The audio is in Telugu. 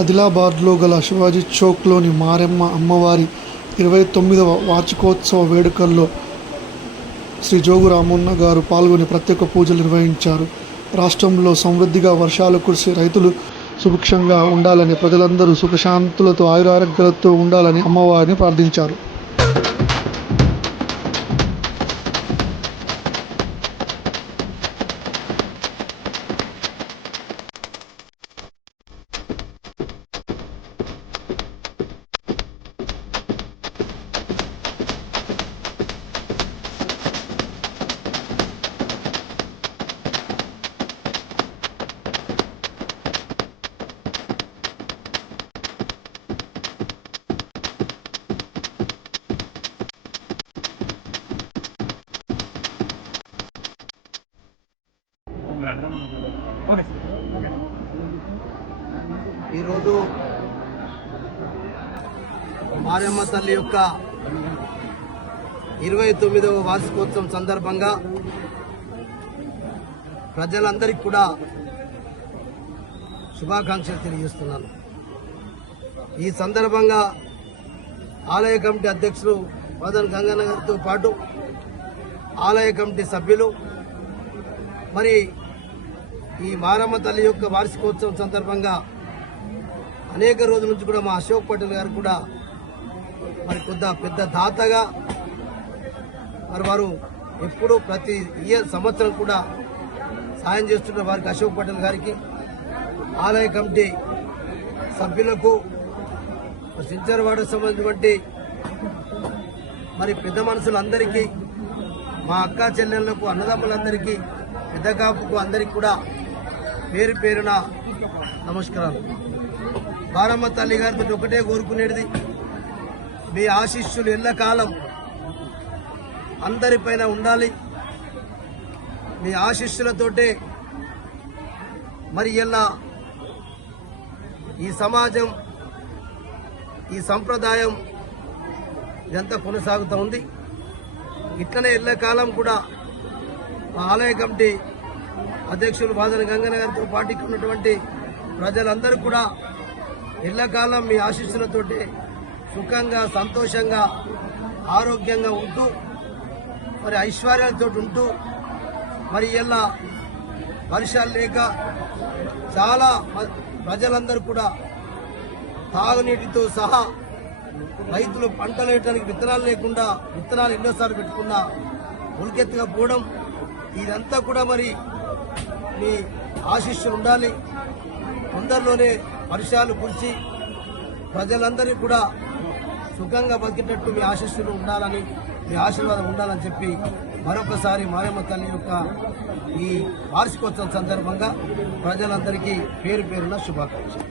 ఆదిలాబాద్లో గల శివాజీ చౌక్లోని మారెమ్మ అమ్మవారి 29వ వార్షికోత్సవ వేడుకల్లో శ్రీ జోగు రామన్న గారు పాల్గొని ప్రత్యేక పూజలు నిర్వహించారు. రాష్ట్రంలో సమృద్ధిగా వర్షాలు కురిసి రైతులు సుభిక్షంగా ఉండాలని, ప్రజలందరూ సుఖశాంతులతో ఆయురారోగ్యాలతో ఉండాలని అమ్మవారిని ప్రార్థించారు. ఈరోజు మారెమ్మ తల్లి యొక్క 29వ వార్షికోత్సవం సందర్భంగా ప్రజలందరికీ కూడా శుభాకాంక్షలు తెలియజేస్తున్నాను. ఈ సందర్భంగా ఆలయ కమిటీ అధ్యక్షులు మదన్ గంగన్న గారితో పాటు ఆలయ కమిటీ సభ్యులు మరి ఈ మారమ్మ తల్లి యొక్క వార్షికోత్సవం సందర్భంగా అనేక రోజుల నుంచి కూడా మా అశోక్ పటేల్ గారు కూడా మరి పెద్ద దాతగా మరి వారు ఎప్పుడూ ప్రతి సంవత్సరం కూడా సాయం చేస్తున్న వారికి అశోక్ పటేల్ గారికి, ఆలయ కమిటీ సభ్యులకు, సించరవాడకు సంబంధించినటువంటి మరి పెద్ద మనుషులందరికీ, మా అక్క చెల్లెళ్లకు, అన్నదమ్ములందరికీ, పెద్ద కాపుకు అందరికీ కూడా పేరు పేరున నమస్కారాలు. మారమ్మ తల్లి గారితో ఒకటే కోరుకునేది, మీ ఆశీస్సులు ఎల్లకాలం అందరిపైన ఉండాలి. మీ ఆశీస్సులతోటే మరి ఎలా ఈ సమాజం, ఈ సంప్రదాయం ఇదంతా కొనసాగుతూ ఉంది. ఇట్లనే ఎల్లకాలం కూడా మా ఆలయ కమిటీ అధ్యక్షులు బాదన గంగన్న గారితో పార్టీకి ఉన్నటువంటి ప్రజలందరూ కూడా ఎల్లకాలం మీ ఆశీస్సులతోటి సుఖంగా, సంతోషంగా, ఆరోగ్యంగా ఉంటూ మరి ఐశ్వర్యాలతో ఉంటూ మరి ఎలా వర్షాలు లేక చాలా ప్రజలందరూ కూడా తాగునీటితో సహా రైతులు పంటలు వేయడానికి విత్తనాలు లేకుండా విత్తనాలు ఎన్నోసార్లు పెట్టుకున్నా ఉలికెత్తుగా పోవడం, ఇదంతా కూడా మరి మీ ఆశీస్సులు ఉండాలి. తొందరలోనే వర్షాలు కురిచి ప్రజలందరికీ కూడా సుఖంగా బతికేటట్టు మీ ఆశీస్సులు ఉండాలని, మీ ఆశీర్వాదం ఉండాలని చెప్పి మరొకసారి మారమ్మ తల్లి యొక్క ఈ వార్షికోత్సవం సందర్భంగా ప్రజలందరికీ పేరు పేరున శుభాకాంక్షలు.